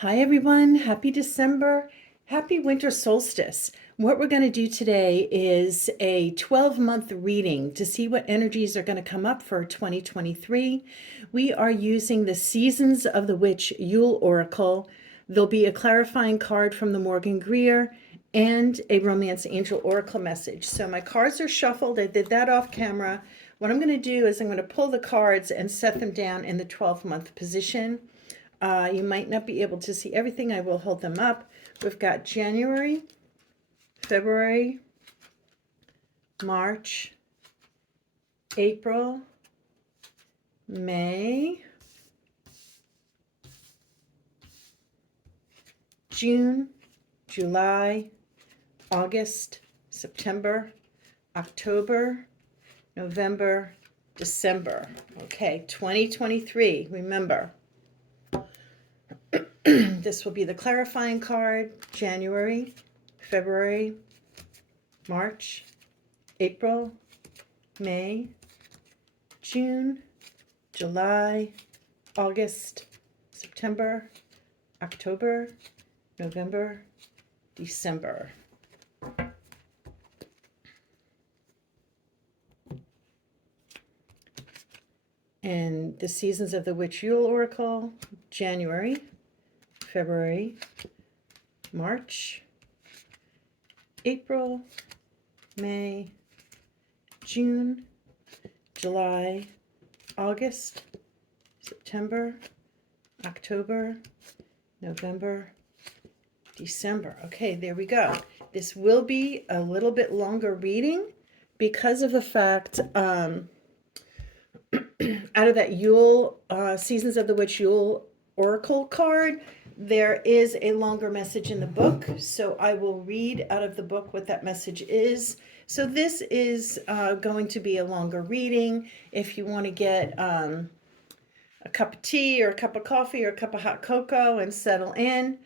Hi everyone, happy December, happy winter solstice. What we're going to do today is a 12-month reading to see what energies are going to come up for 2023. We are using the Seasons of the Witch Yule Oracle. There'll be a clarifying card from the Morgan Greer and a Romance Angel Oracle message. So my cards are shuffled. I did that off camera. What I'm going to do is I'm going to pull the cards and set them down in the 12-month position. You might not be able to see everything. I will hold them up. We've got January, February, March, April, May, June, July, August, September, October, November, December. Okay, 2023, remember. This will be the clarifying card, January, February, March, April, May, June, July, August, September, October, November, December. And the Seasons of the Witch Yule Oracle, January, February, March, April, May, June, July, August, September, October, November, December. Okay, there we go. This will be a little bit longer reading because of the fact out of that Yule, Seasons of the Witch Yule Oracle card, there is a longer message in the book, so I will read out of the book what that message is. So this is going to be a longer reading. If you want to get a cup of tea or a cup of coffee or a cup of hot cocoa and settle in.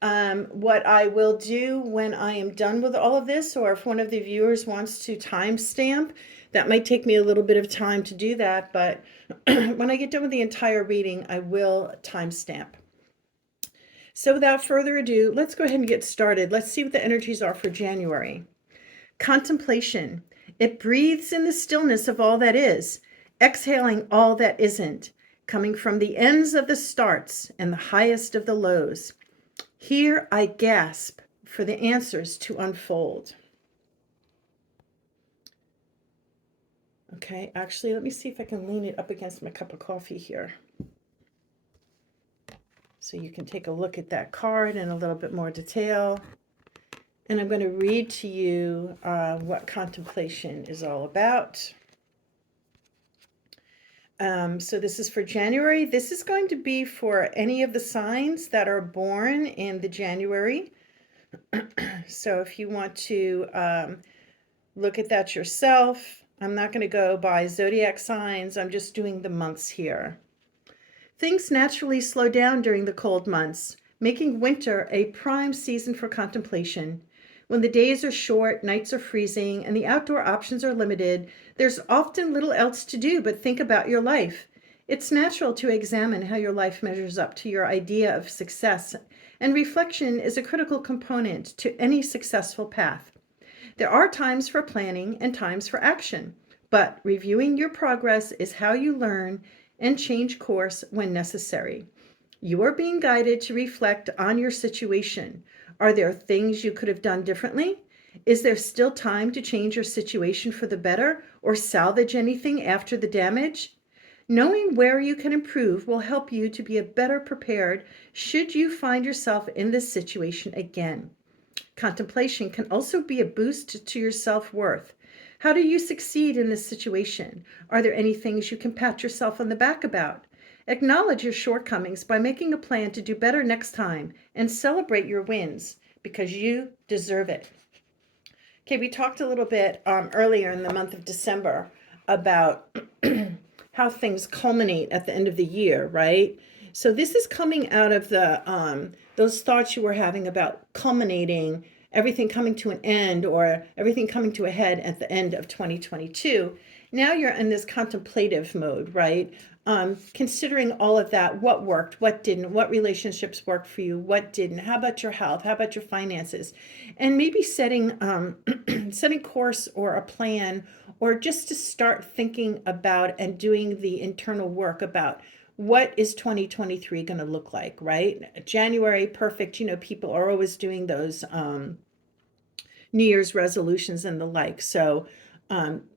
What I will do when I am done with all of this, or if one of the viewers wants to timestamp, that might take me a little bit of time to do that, but when I get done with the entire reading, I will timestamp. So without further ado, let's go ahead and get started. Let's see what the energies are for January. Contemplation. It breathes in the stillness of all that is, exhaling all that isn't, coming from the ends of the starts and the highest of the lows. Here I gasp for the answers to unfold. Okay, actually, let me see if I can lean it up against my cup of coffee here. So you can take a look at that card in a little bit more detail. And I'm going to read to you what contemplation is all about. So this is for January. This is going to be for any of the signs that are born in the January. So if you want to look at that yourself, I'm not going to go by zodiac signs. I'm just doing the months here. Things naturally slow down during the cold months, making winter a prime season for contemplation. When the days are short, nights are freezing, and the outdoor options are limited, there's often little else to do but think about your life. It's natural to examine how your life measures up to your idea of success, and reflection is a critical component to any successful path. There are times for planning and times for action, but reviewing your progress is how you learn and change course when necessary. You are being guided to reflect on your situation. Are there things you could have done differently? Is there still time to change your situation for the better or salvage anything after the damage? Knowing where you can improve will help you to be better prepared should you find yourself in this situation again. Contemplation can also be a boost to your self-worth. How do you succeed in this situation? Are there any things you can pat yourself on the back about? Acknowledge your shortcomings by making a plan to do better next time and celebrate your wins because you deserve it. Okay, we talked a little bit earlier in the month of December about how things culminate at the end of the year, right? So this is coming out of the those thoughts you were having about culminating, everything coming to an end or everything coming to a head at the end of 2022. Now you're in this contemplative mode, right? considering all of that, what worked, what didn't, what relationships worked for you, what didn't, how about your health, how about your finances, and maybe setting setting course or a plan, or just to start thinking about and doing the internal work about what is 2023 going to look like, right? January, perfect. People are always doing those New Year's resolutions and the like. So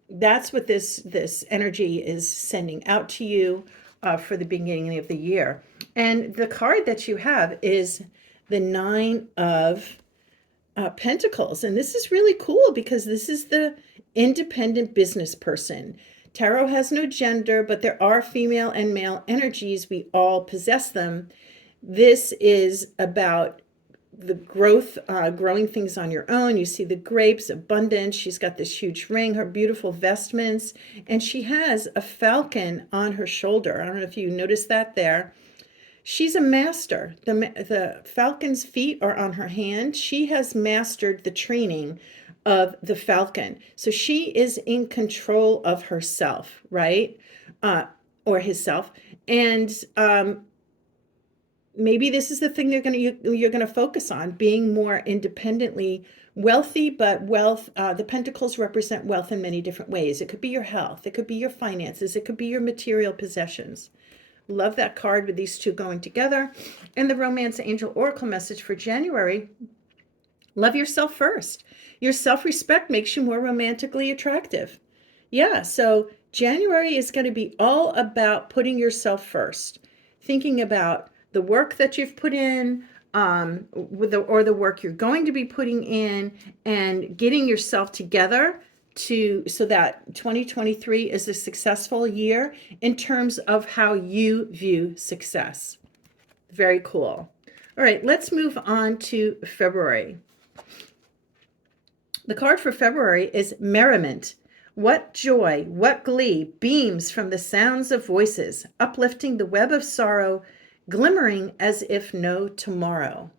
that's what this energy is sending out to you for the beginning of the year. And the card that you have is the Nine of Pentacles. And this is really cool because this is the independent business person. Tarot has no gender, but there are female and male energies. We all possess them. This is about the growth, growing things on your own. You see the grapes, abundance. She's got this huge ring, her beautiful vestments, and she has a falcon on her shoulder. I don't know if you noticed that there. She's a master. The falcon's feet are on her hand. She has mastered the training of the falcon. So she is in control of herself, right? Or himself. And maybe this is the thing you're going to focus on, being more independently wealthy. But wealth, the pentacles represent wealth in many different ways. It could be your health, it could be your finances, it could be your material possessions. Love that card with these two going together. And the Romance Angel Oracle message for January: love yourself first. Your self-respect makes you more romantically attractive. Yeah, so January is going to be all about putting yourself first, thinking about the work that you've put in, or the work you're going to be putting in, and getting yourself together so that 2023 is a successful year in terms of how you view success. Very cool. All right, let's move on to February. The card for February is merriment. What joy, what glee beams from the sounds of voices, uplifting the web of sorrow, glimmering as if no tomorrow.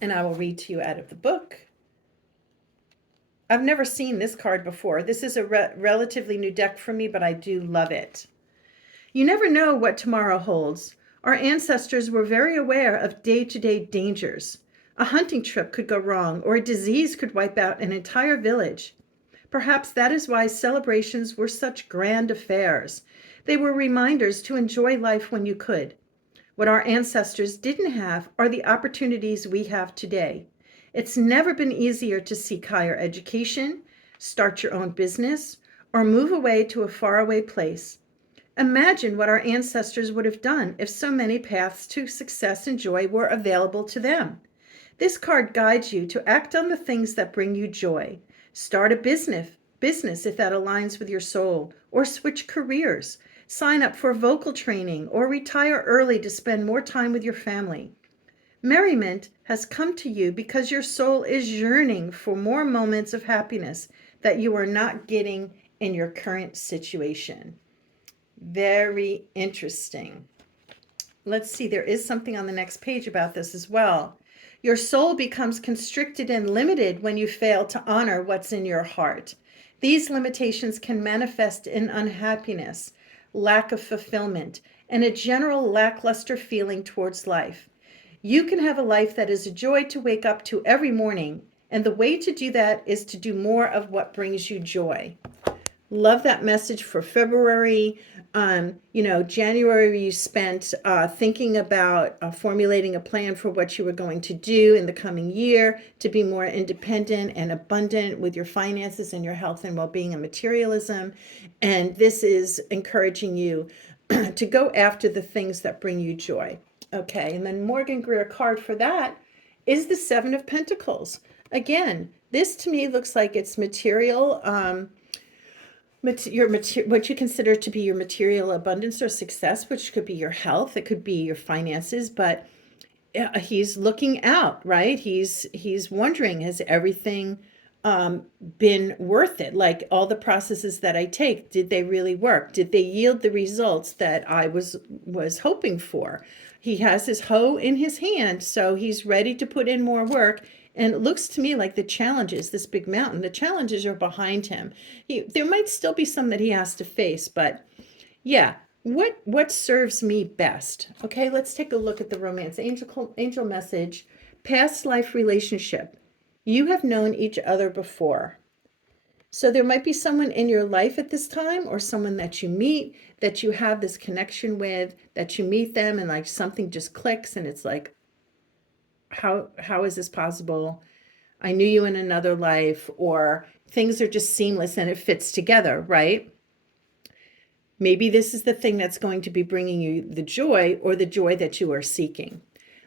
And I will read to you out of the book. I've never seen this card before. This is a relatively new deck for me, but I do love it. You never know what tomorrow holds. Our ancestors were very aware of day-to-day dangers. A hunting trip could go wrong, or a disease could wipe out an entire village. Perhaps that is why celebrations were such grand affairs. They were reminders to enjoy life when you could. What our ancestors didn't have are the opportunities we have today. It's never been easier to seek higher education, start your own business, or move away to a faraway place. Imagine what our ancestors would have done if so many paths to success and joy were available to them. This card guides you to act on the things that bring you joy. Start a business if that aligns with your soul, or switch careers. Sign up for vocal training, or retire early to spend more time with your family. Merriment has come to you because your soul is yearning for more moments of happiness that you are not getting in your current situation. Very interesting. Let's see, there is something on the next page about this as well. Your soul becomes constricted and limited when you fail to honor what's in your heart. These limitations can manifest in unhappiness, lack of fulfillment, and a general lackluster feeling towards life. You can have a life that is a joy to wake up to every morning, and the way to do that is to do more of what brings you joy. Love that message for February. January you spent thinking about formulating a plan for what you were going to do in the coming year to be more independent and abundant with your finances and your health and well-being and materialism. And this is encouraging you to go after the things that bring you joy. Okay, and then Morgan Greer card for that is the Seven of Pentacles. Again, this to me looks like it's material, what you consider to be your material abundance or success, which could be your health, it could be your finances, but he's looking out, right? He's wondering, has everything been worth it? Like all the processes that I take, did they really work? Did they yield the results that I was hoping for? He has his hoe in his hand, so he's ready to put in more work And it looks to me like the challenges, this big mountain, the challenges are behind him. There might still be some that he has to face, but yeah, what serves me best? Okay, let's take a look at the romance angel message. Past life relationship. You have known each other before. So there might be someone in your life at this time, or someone that you meet that you have this connection with, that you meet them and like something just clicks and it's like, how is this possible? I knew you in another life, or things are just seamless and it fits together, right? Maybe this is the thing that's going to be bringing you the joy, or the joy that you are seeking.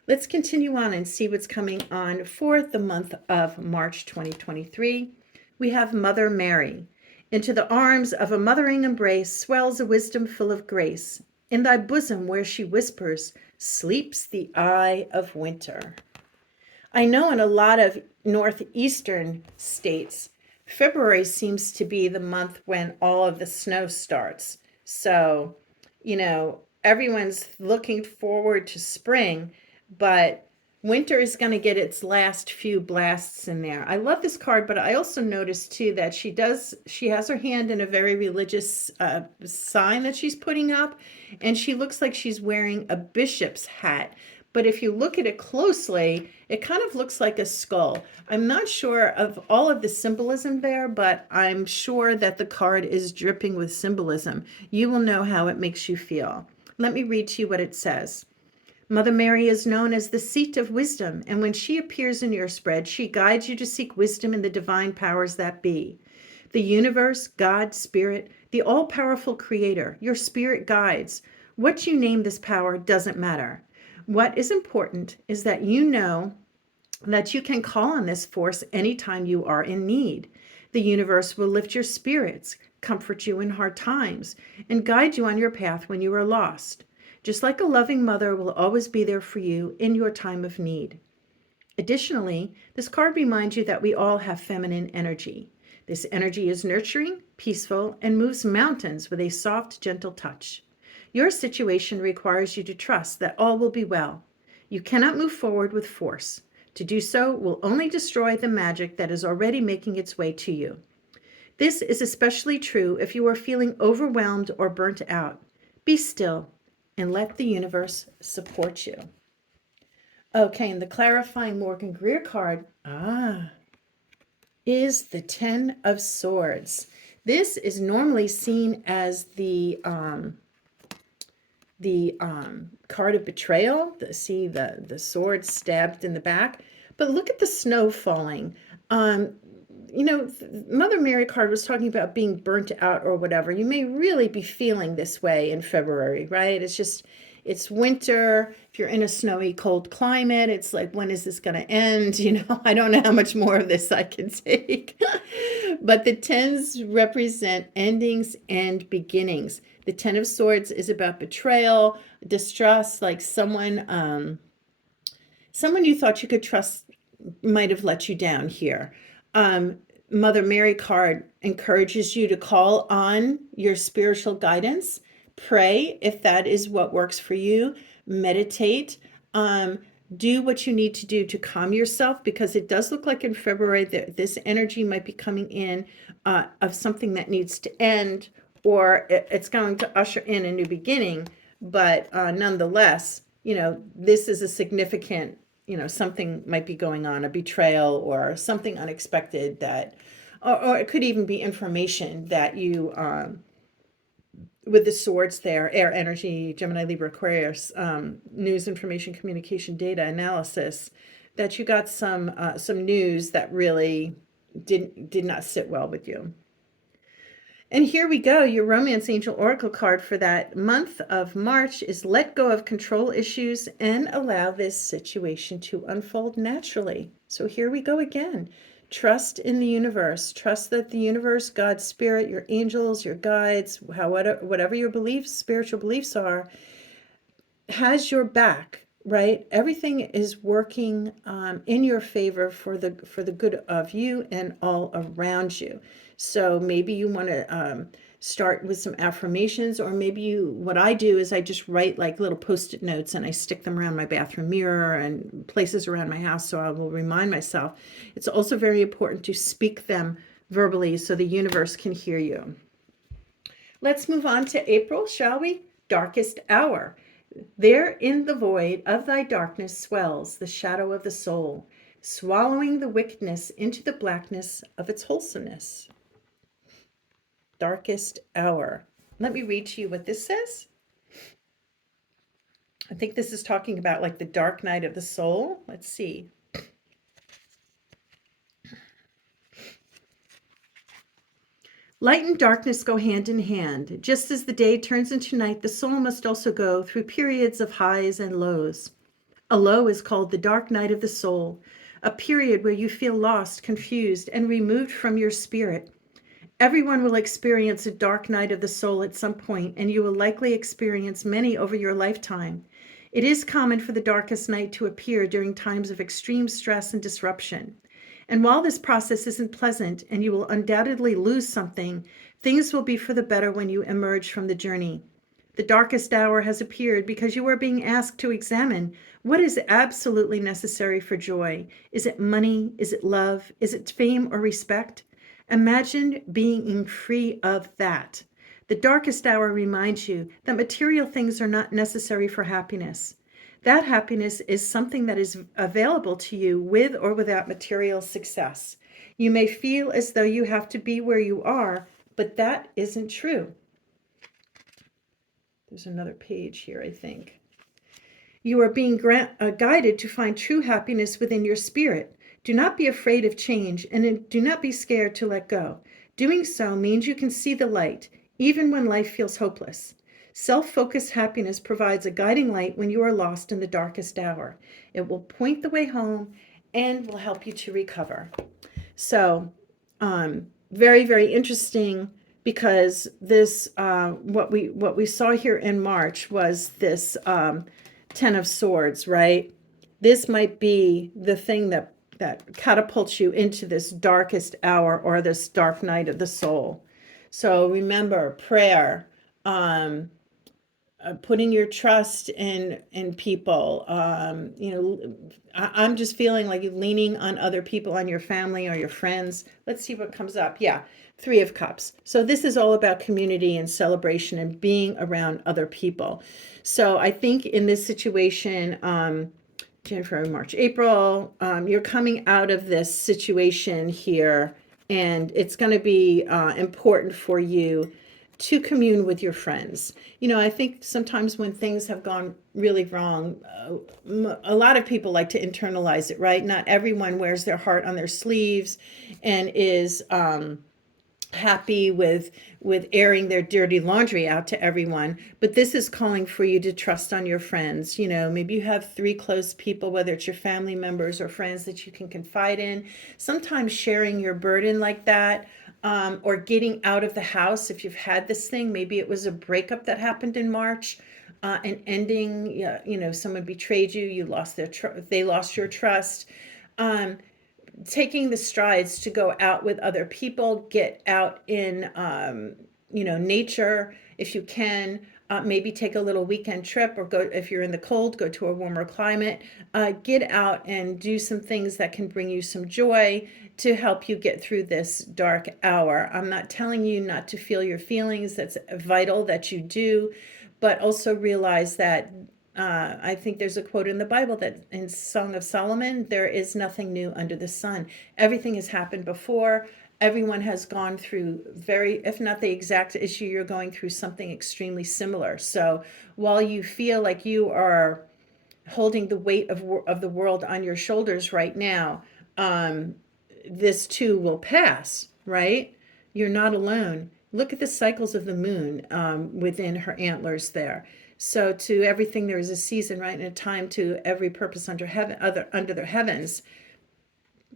Let's continue on and see what's coming on for the month of March 2023. We have Mother Mary. Into the arms of a mothering embrace swells a wisdom full of grace. In thy bosom where she whispers, sleeps the eye of winter. I know in a lot of northeastern states, February seems to be the month when all of the snow starts. So, everyone's looking forward to spring, but winter is going to get its last few blasts in there. I love this card, but I also noticed too that she has her hand in a very religious sign that she's putting up, and she looks like she's wearing a bishop's hat. But if you look at it closely, it kind of looks like a skull. I'm not sure of all of the symbolism there, but I'm sure that the card is dripping with symbolism. You will know how it makes you feel. Let me read to you what it says. Mother Mary is known as the seat of wisdom, and when she appears in your spread, she guides you to seek wisdom in the divine powers that be. The universe, God, Spirit, the all-powerful creator, your spirit guides. What you name this power doesn't matter. What is important is that you know that you can call on this force anytime you are in need. The universe will lift your spirits, comfort you in hard times, and guide you on your path when you are lost. Just like a loving mother will always be there for you in your time of need. Additionally, this card reminds you that we all have feminine energy. This energy is nurturing, peaceful, and moves mountains with a soft, gentle touch. Your situation requires you to trust that all will be well. You cannot move forward with force. To do so will only destroy the magic that is already making its way to you. This is especially true if you are feeling overwhelmed or burnt out. Be still and let the universe support you. Okay, and the clarifying Morgan Greer card, is the Ten of Swords. This is normally seen as the card of betrayal. See the sword stabbed in the back, but look at the snow falling. Mother Mary card was talking about being burnt out or whatever. You may really be feeling this way in February, right? It's winter. If you're in a snowy, cold climate, it's like, when is this going to end? I don't know how much more of this I can take. But the tens represent endings and beginnings. The Ten of Swords is about betrayal, distrust, like someone you thought you could trust might have let you down here. Mother Mary card encourages you to call on your spiritual guidance. Pray if that is what works for you. Meditate. Do what you need to do to calm yourself, because it does look like in February that this energy might be coming in of something that needs to end, or it's going to usher in a new beginning. But nonetheless, this is a significant, something might be going on, a betrayal or something unexpected or it could even be information that you, with the swords there, air energy, Gemini, Libra, Aquarius, news, information, communication, data, analysis, that you got some news that really did not sit well with you. And here we go. Your Romance Angel Oracle card for that month of March is let go of control issues and allow this situation to unfold naturally. So here we go again. Trust in the universe. Trust that the universe, God's spirit, your angels, your guides, whatever your beliefs, spiritual beliefs are, has your back, right? Everything is working in your favor for the good of you and all around you. So maybe you want to start with some affirmations, or maybe what I do is I just write like little post-it notes and I stick them around my bathroom mirror and places around my house so I will remind myself. It's also very important to speak them verbally so the universe can hear you. Let's move on to April, shall we? Darkest hour. There in the void of thy darkness swells the shadow of the soul, swallowing the wickedness into the blackness of its wholesomeness. Darkest hour. Let me read to you what this says. I think this is talking about like the dark night of the soul. Let's see. Light and darkness go hand in hand. Just as the day turns into night, the soul must also go through periods of highs and lows. A low is called the dark night of the soul, a period where you feel lost, confused, and removed from your spirit. Everyone will experience a dark night of the soul at some point, and you will likely experience many over your lifetime. It is common for the darkest night to appear during times of extreme stress and disruption. And while this process isn't pleasant and you will undoubtedly lose something, things will be for the better when you emerge from the journey. The darkest hour has appeared because you are being asked to examine what is absolutely necessary for joy. Is it money? Is it love? Is it fame or respect? Imagine being free of that. The darkest hour reminds you that material things are not necessary for happiness. That happiness is something that is available to you with or without material success. You may feel as though you have to be where you are, but that isn't true. There's another page here, I think. You are being guided to find true happiness within your spirit. Do not be afraid of change, and do not be scared to let go. Doing so means you can see the light, even when life feels hopeless. Self-focused happiness provides a guiding light when you are lost in the darkest hour. It will point the way home and will help you to recover. So, very, very interesting, because this what we saw here in March was this Ten of Swords, right? This might be the thing that catapults you into this darkest hour or this dark night of the soul. So remember, prayer, putting your trust in people. I'm just feeling like leaning on other people, on your family or your friends. Let's see what comes up. Yeah, Three of Cups. So this is all about community and celebration and being around other people. So I think in this situation, January, March, April, you're coming out of this situation here, and it's going to be important for you to commune with your friends. I think sometimes when things have gone really wrong, a lot of people like to internalize it, right? Not everyone wears their heart on their sleeves and is happy with airing their dirty laundry out to everyone, but this is calling for you to trust on your friends. Maybe you have three close people, whether it's your family members or friends that you can confide in. Sometimes sharing your burden like that, or getting out of the house if you've had this thing. Maybe it was a breakup that happened in March, and ending, someone betrayed you, you lost they lost your trust. Taking the strides to go out with other people, get out in, nature if you can. Maybe take a little weekend trip, or go, if you're in the cold, go to a warmer climate. Get out and do some things that can bring you some joy to help you get through this dark hour. I'm not telling you not to feel your feelings. That's vital that you do, but also realize that I think there's a quote in the Bible that in Song of Solomon, there is nothing new under the sun. Everything has happened before. Everyone has gone through if not the exact issue you're going through, something extremely similar. So while you feel like you are holding the weight of the world on your shoulders right now, this too will pass, right? You're not alone. Look at the cycles of the moon within her antlers there. So to everything there is a season, right, and a time to every purpose under the heavens.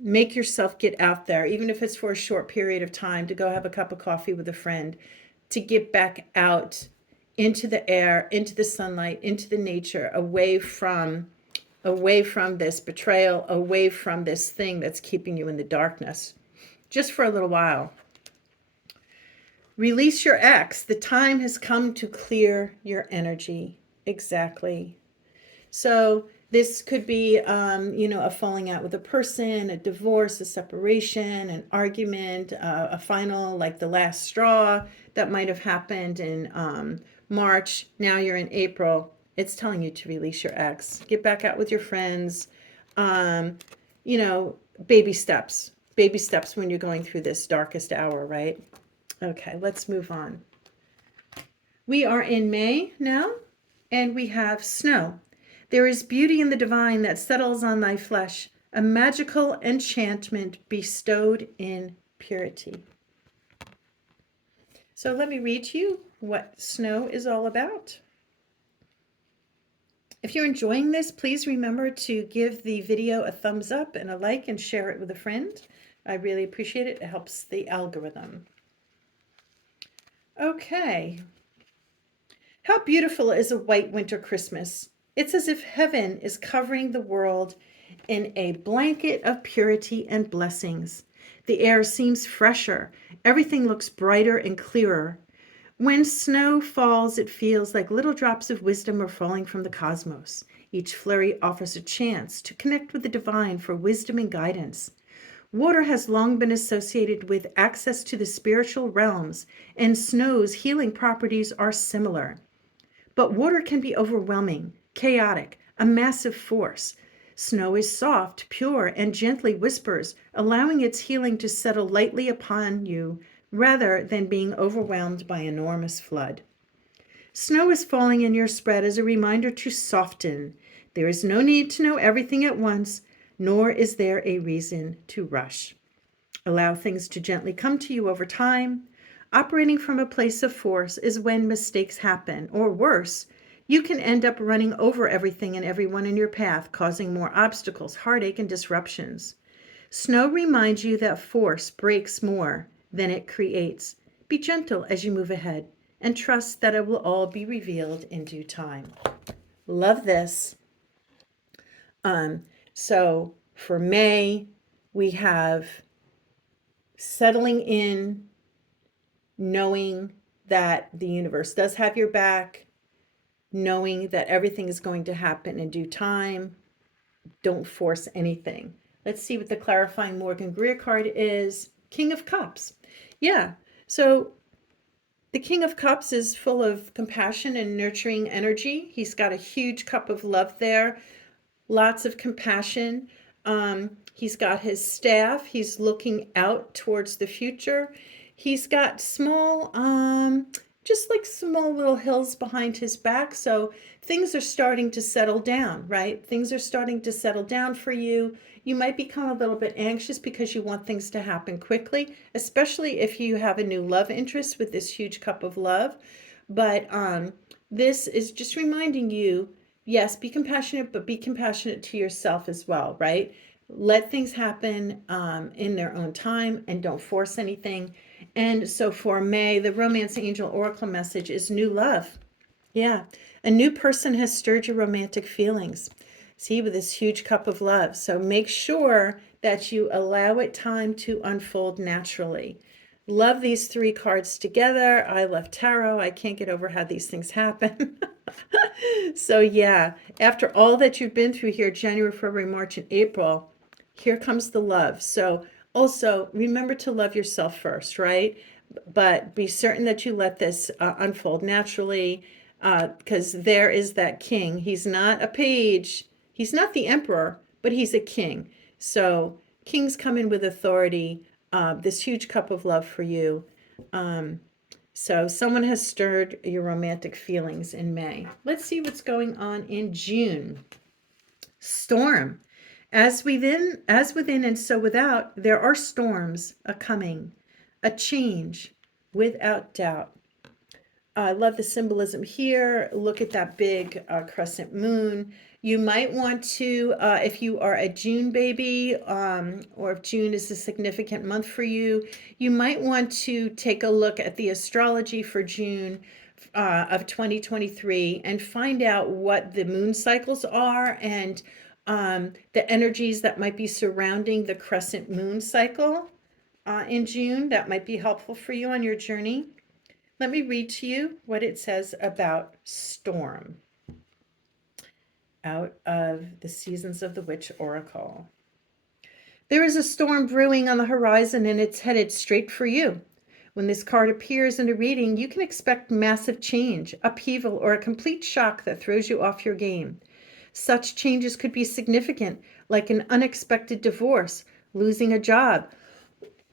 Make yourself get out there, even if it's for a short period of time, to go have a cup of coffee with a friend, to get back out into the air, into the sunlight, into the nature, away from this betrayal, away from this thing that's keeping you in the darkness, just for a little while. Release your ex. The time has come to clear your energy. Exactly. So this could be, a falling out with a person, a divorce, a separation, an argument, a final, like the last straw that might have happened in March. Now you're in April. It's telling you to release your ex. Get back out with your friends. Um, Baby steps. Baby steps when you're going through this darkest hour, right? Okay, let's move on. We are in May now, and we have snow. There is beauty in the divine that settles on thy flesh, a magical enchantment bestowed in purity. So let me read to you what snow is all about. If you're enjoying this, please remember to give the video a thumbs up and a like and share it with a friend. I really appreciate it. It helps the algorithm. Okay. How beautiful is a white winter Christmas? It's as if heaven is covering the world in a blanket of purity and blessings. The air seems fresher. Everything looks brighter and clearer. When snow falls, it feels like little drops of wisdom are falling from the cosmos. Each flurry offers a chance to connect with the divine for wisdom and guidance. Water has long been associated with access to the spiritual realms, and snow's healing properties are similar. But water can be overwhelming, chaotic, a massive force. Snow is soft, pure, and gently whispers, allowing its healing to settle lightly upon you rather than being overwhelmed by enormous flood. Snow is falling in your spread as a reminder to soften. There is no need to know everything at once, nor is there a reason to rush. Allow things to gently come to you over time. Operating from a place of force is when mistakes happen, or worse, you can end up running over everything and everyone in your path, causing more obstacles, heartache, and disruptions. Snow reminds you that force breaks more than it creates. Be gentle as you move ahead and trust that it will all be revealed in due time. Love this. So for May, we have settling in, knowing that the universe does have your back, knowing that everything is going to happen in due time. Don't force anything. Let's see what the clarifying Morgan Greer card is. King of Cups. Yeah, so the King of Cups is full of compassion and nurturing energy. He's got a huge cup of love there, lots of compassion. He's got his staff. He's looking out towards the future. He's got small, just like small little hills behind his back. So things are starting to settle down, right? Things are starting to settle down for you. You might become a little bit anxious because you want things to happen quickly, especially if you have a new love interest with this huge cup of love. But this is just reminding you, yes, be compassionate, but be compassionate to yourself as well, right? Let things happen in their own time and don't force anything. And so for May, the Romance Angel Oracle message is new love. Yeah, a new person has stirred your romantic feelings. See, with this huge cup of love. So make sure that you allow it time to unfold naturally. Love these three cards together. I love tarot. I can't get over how these things happen. So yeah, after all that you've been through here, January, February, March, and April, here comes the love. So also remember to love yourself first, right? But be certain that you let this unfold naturally, because there is that king. He's not a page. He's not the emperor, but he's a king. So kings come in with authority. This huge cup of love for you. So someone has stirred your romantic feelings in May. Let's see what's going on in June. Storm. As within and so without, there are storms a-coming, a change without doubt. I love the symbolism here. Look at that big crescent moon. You might want to, if you are a June baby, or if June is a significant month for you, you might want to take a look at the astrology for June of 2023 and find out what the moon cycles are and the energies that might be surrounding the crescent moon cycle in June. That might be helpful for you on your journey. Let me read to you what it says about storm out of the Seasons of the Witch Oracle. There is a storm brewing on the horizon and it's headed straight for you. When this card appears in a reading, you can expect massive change, upheaval, or a complete shock that throws you off your game. Such changes could be significant, like an unexpected divorce, losing a job,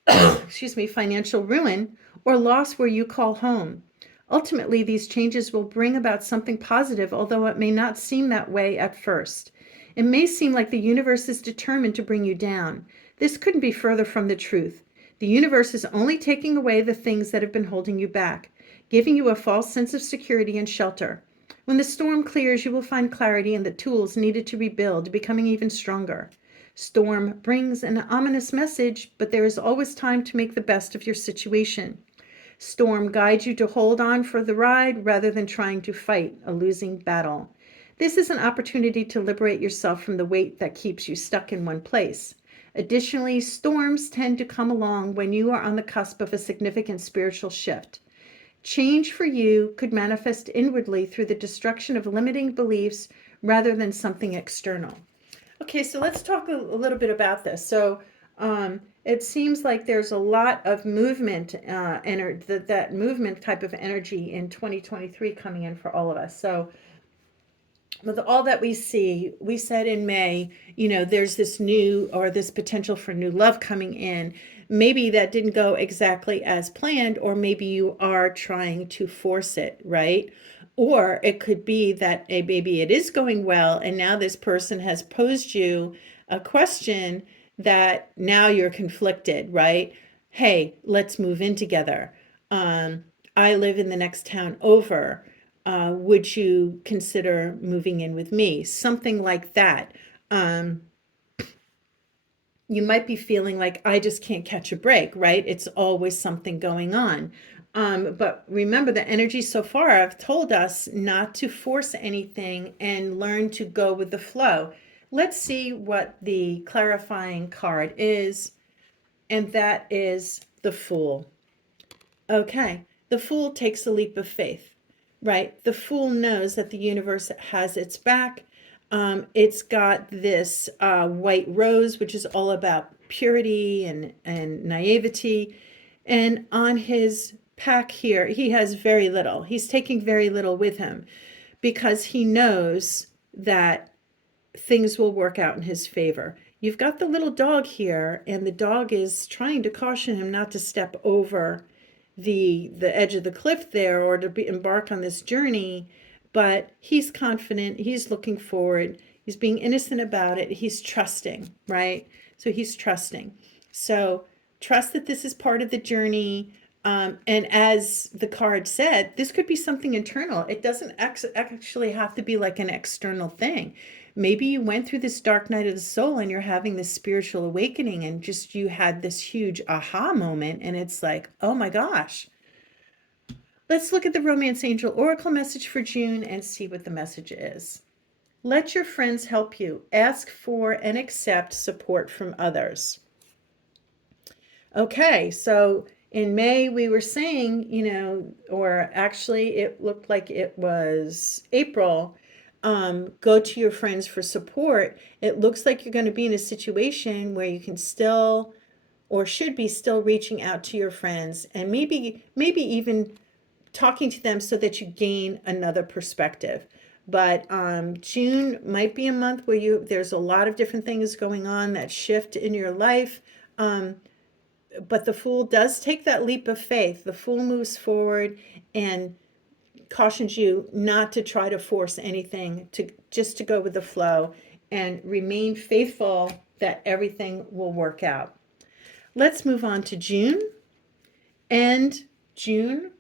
financial ruin, or loss where you call home. Ultimately, these changes will bring about something positive, although it may not seem that way at first. It may seem like the universe is determined to bring you down. This couldn't be further from the truth. The universe is only taking away the things that have been holding you back, giving you a false sense of security and shelter. When the storm clears, you will find clarity and the tools needed to rebuild, becoming even stronger. Storm brings an ominous message, but there is always time to make the best of your situation. Storm guides you to hold on for the ride rather than trying to fight a losing battle. This is an opportunity to liberate yourself from the weight that keeps you stuck in one place. Additionally, storms tend to come along when you are on the cusp of a significant spiritual shift. Change for you could manifest inwardly through the destruction of limiting beliefs rather than something external. Okay, so let's talk a little bit about this. So it seems like there's a lot of movement, that movement type of energy in 2023 coming in for all of us. So with all that we see, we said in May, there's this new or this potential for new love coming in. Maybe that didn't go exactly as planned, or maybe you are trying to force it, right? Or it could be that maybe it is going well, and now this person has posed you a question that now you're conflicted, right? Hey, let's move in together. I live in the next town over. Would you consider moving in with me? Something like that. You might be feeling like, I just can't catch a break, right? It's always something going on. But remember, the energy so far have told us not to force anything and learn to go with the flow. Let's see what the clarifying card is, and that is the Fool. Okay, the Fool takes a leap of faith, right? The Fool knows that the universe has its back. It's got this white rose, which is all about purity and naivety. And on his pack here, he has very little. He's taking very little with him because he knows that things will work out in his favor. You've got the little dog here, and the dog is trying to caution him not to step over the edge of the cliff there, or to embark on this journey. But he's confident, he's looking forward, he's being innocent about it, he's trusting, right? So he's trusting. So trust that this is part of the journey. And as the card said, this could be something internal. It doesn't actually have to be like an external thing. Maybe you went through this dark night of the soul and you're having this spiritual awakening, and just you had this huge aha moment, and it's like, oh my gosh. Let's look at the Romance Angel Oracle message for June and see what the message is. Let your friends help you. Ask for and accept support from others. Okay, so in May we were saying, or actually it looked like it was April, go to your friends for support. It looks like you're going to be in a situation where you can still, or should be still, reaching out to your friends, and maybe even talking to them so that you gain another perspective. But June might be a month where there's a lot of different things going on that shift in your life. But the Fool does take that leap of faith. The Fool moves forward and cautions you not to try to force anything, just to go with the flow and remain faithful that everything will work out. Let's move on to June. And June,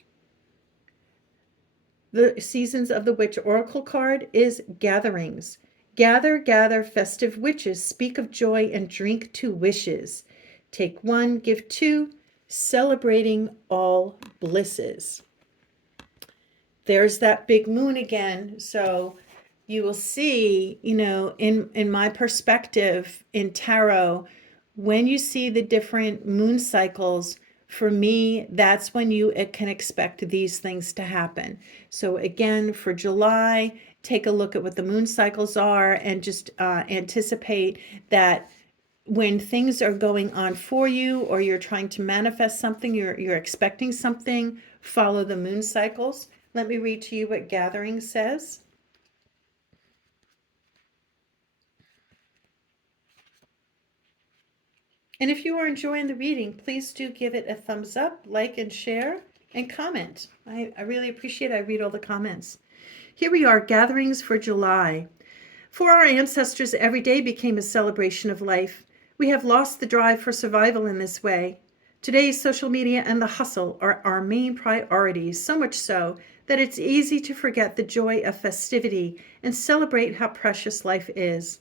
the Seasons of the Witch Oracle card is Gatherings. Gather, gather, festive witches, speak of joy and drink to wishes. Take one, give two, celebrating all blisses. There's that big moon again. So you will see, in my perspective in tarot, when you see the different moon cycles, For me, that's when you can expect these things to happen. So again, for July, take a look at what the moon cycles are and just anticipate that when things are going on for you or you're trying to manifest something, you're expecting something, follow the moon cycles. Let me read to you what Gathering says. And if you are enjoying the reading, please do give it a thumbs up, like and share, and comment. I really appreciate it. I read all the comments. Here we are, Gatherings for July. For our ancestors, every day became a celebration of life. We have lost the drive for survival in this way. Today's social media and the hustle are our main priorities, so much so that it's easy to forget the joy of festivity and celebrate how precious life is.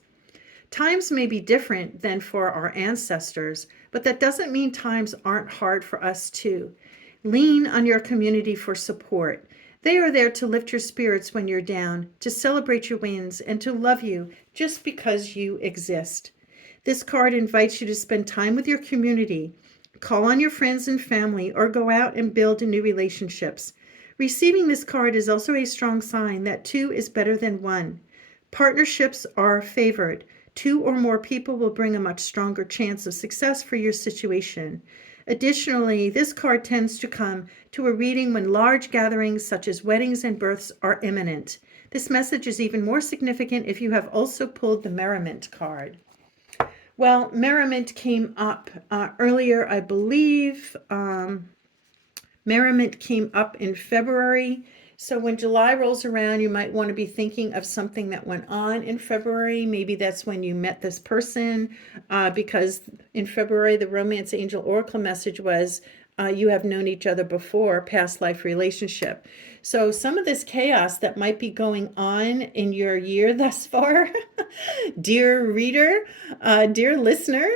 Times may be different than for our ancestors, but that doesn't mean times aren't hard for us too. Lean on your community for support. They are there to lift your spirits when you're down, to celebrate your wins, and to love you just because you exist. This card invites you to spend time with your community, call on your friends and family, or go out and build new relationships. Receiving this card is also a strong sign that two is better than one. Partnerships are favored. Two or more people will bring a much stronger chance of success for your situation. Additionally, this card tends to come to a reading when large gatherings such as weddings and births are imminent. This message is even more significant if you have also pulled the Merriment card. Well, Merriment came up earlier, I believe. Merriment came up in February. So when July rolls around, you might want to be thinking of something that went on in February. Maybe that's when you met this person, because in February, the Romance Angel Oracle message was, you have known each other before, past life relationship. So some of this chaos that might be going on in your year thus far, dear reader, dear listener,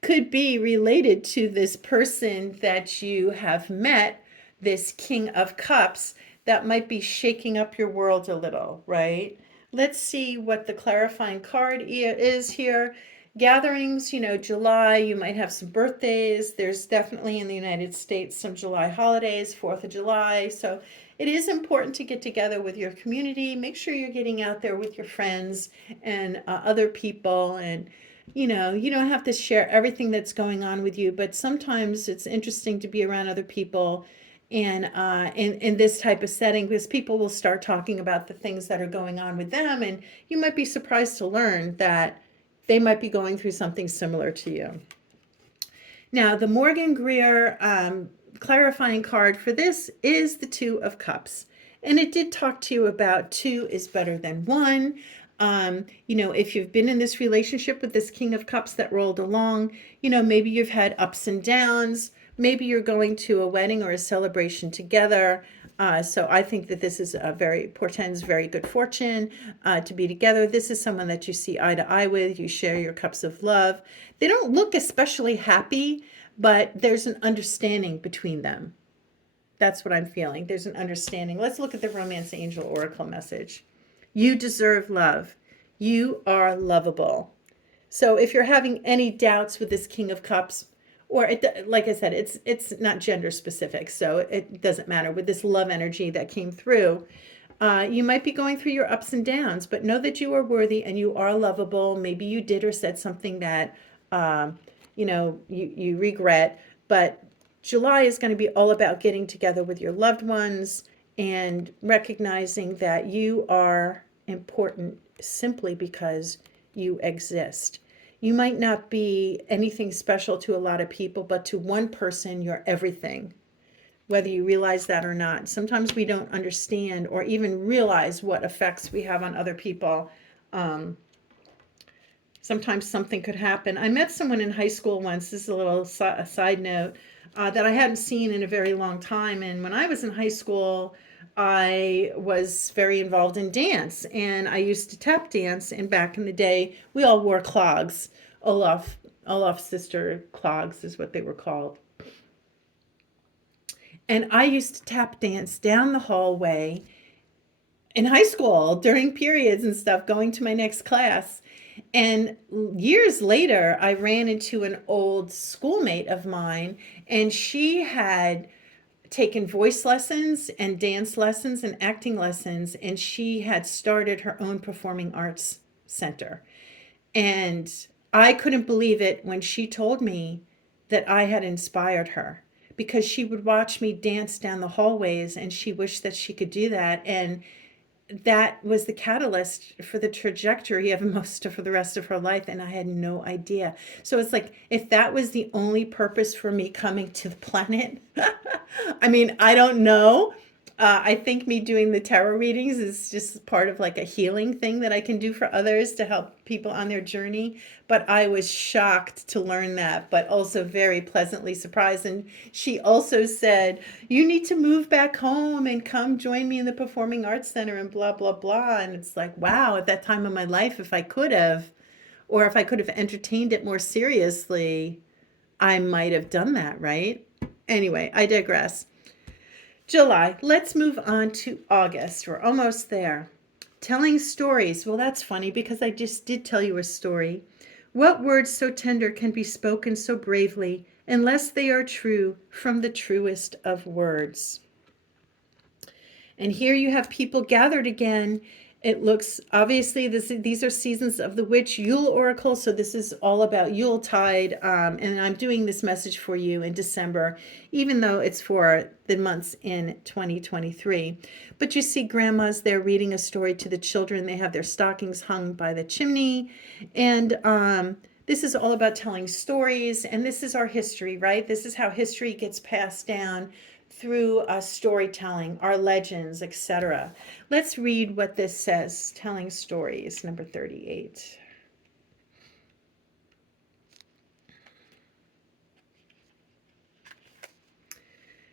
could be related to this person that you have met, this King of Cups, that might be shaking up your world a little, right? Let's see what the clarifying card is here. Gatherings, July, you might have some birthdays. There's definitely in the United States some July holidays, 4th of July. So it is important to get together with your community. Make sure you're getting out there with your friends and other people. And you don't have to share everything that's going on with you, but sometimes it's interesting to be around other people and in this type of setting, because people will start talking about the things that are going on with them, and you might be surprised to learn that they might be going through something similar to you. Now, the Morgan Greer clarifying card for this is the Two of Cups. And it did talk to you about two is better than one. If you've been in this relationship with this King of Cups that rolled along, maybe you've had ups and downs. Maybe you're going to a wedding or a celebration together. So I think that this is portends very good fortune to be together. This is someone that you see eye to eye with. You share your cups of love. They don't look especially happy, but there's an understanding between them. That's what I'm feeling. There's an understanding. Let's look at the Romance Angel Oracle message. You deserve love. You are lovable. So if you're having any doubts with this King of Cups, or like I said, it's not gender specific, so it doesn't matter. With this love energy that came through, you might be going through your ups and downs, but know that you are worthy and you are lovable. Maybe you did or said something that you regret, but July is going to be all about getting together with your loved ones and recognizing that you are important simply because you exist. You might not be anything special to a lot of people, but to one person, you're everything, whether you realize that or not. Sometimes we don't understand or even realize what effects we have on other people. Sometimes something could happen. I met someone in high school once, this is a little side note, that I hadn't seen in a very long time. And when I was in high school, I was very involved in dance, and I used to tap dance. And back in the day, we all wore clogs. Olaf's sister clogs is what they were called. And I used to tap dance down the hallway in high school during periods and stuff, going to my next class. And years later, I ran into an old schoolmate of mine, and she had taken voice lessons and dance lessons and acting lessons, and she had started her own performing arts center. And I couldn't believe it when she told me that I had inspired her, because she would watch me dance down the hallways and she wished that she could do that. And that was the catalyst for the trajectory of most of for the rest of her life, and I had no idea. So it's like, if that was the only purpose for me coming to the planet, I mean, I don't know. I think me doing the tarot readings is just part of like a healing thing that I can do for others to help people on their journey. But I was shocked to learn that, but also very pleasantly surprised. And she also said, "You need to move back home and come join me in the Performing Arts Center," and blah, blah, blah. And it's like, wow, at that time of my life, if I could have, or if I could have entertained it more seriously, I might have done that, right? Anyway, I digress. July. Let's move on to August. We're almost there. Telling stories. Well, that's funny because I just did tell you a story. What words so tender can be spoken so bravely, unless they are true from the truest of words? And here you have people gathered again. It looks, obviously, these are seasons of the witch Yule oracle. So this is all about Yuletide. And I'm doing this message for you in December, even though it's for the months in 2023. But you see grandmas, they're reading a story to the children. They have their stockings hung by the chimney. And this is all about telling stories. And this is our history, right? This is how history gets passed down through storytelling, our legends, etc. Let's read what this says. Telling stories, number 38.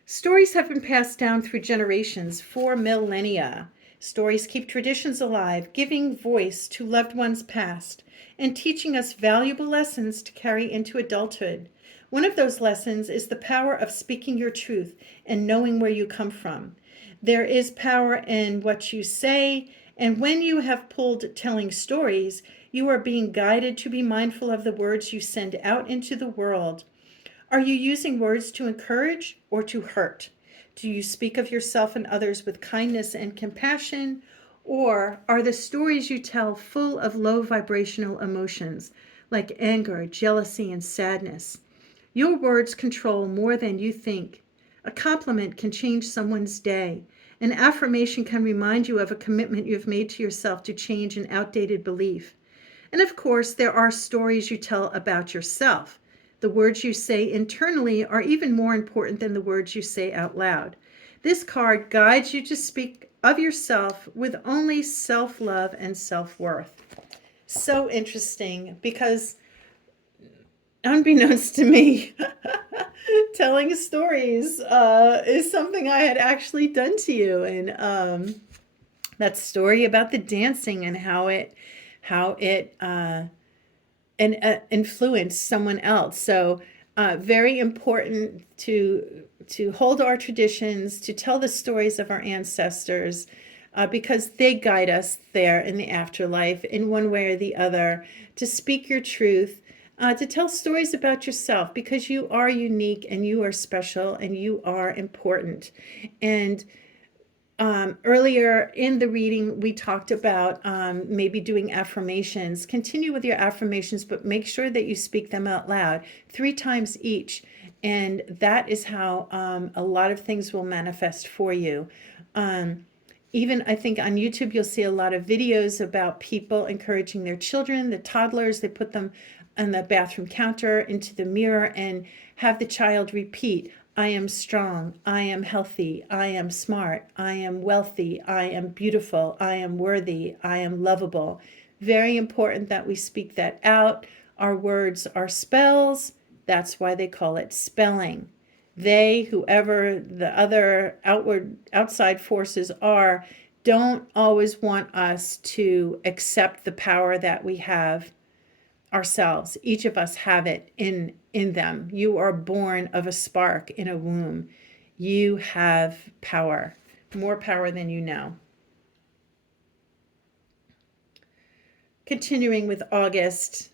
Stories have been passed down through generations for millennia. Stories keep traditions alive, giving voice to loved ones past, and teaching us valuable lessons to carry into adulthood. One of those lessons is the power of speaking your truth and knowing where you come from. There is power in what you say, and when you have pulled telling stories, you are being guided to be mindful of the words you send out into the world. Are you using words to encourage or to hurt? Do you speak of yourself and others with kindness and compassion? Or are the stories you tell full of low vibrational emotions like anger, jealousy, and sadness? Your words control more than you think. A compliment can change someone's day. An affirmation can remind you of a commitment you have made to yourself to change an outdated belief. And of course, there are stories you tell about yourself. The words you say internally are even more important than the words you say out loud. This card guides you to speak of yourself with only self-love and self-worth. So interesting, because unbeknownst to me, telling stories is something I had actually done to you. And that story about the dancing and how it influenced someone else. So very important to hold our traditions, to tell the stories of our ancestors, because they guide us there in the afterlife in one way or the other, to speak your truth, to tell stories about yourself, because you are unique and you are special and you are important. And earlier in the reading, we talked about maybe doing affirmations. Continue with your affirmations, but make sure that you speak them out loud 3 times each. And that is how a lot of things will manifest for you. Even I think on YouTube, you'll see a lot of videos about people encouraging their children, the toddlers. They put them on the bathroom counter into the mirror and have the child repeat, "I am strong, I am healthy, I am smart, I am wealthy, I am beautiful, I am worthy, I am lovable." Very important that we speak that out. Our words are spells. That's why they call it spelling. They, whoever the other outside forces are, don't always want us to accept the power that we have ourselves. Each of us have it in them. You are born of a spark in a womb. You have power, more power than you know. Continuing with August,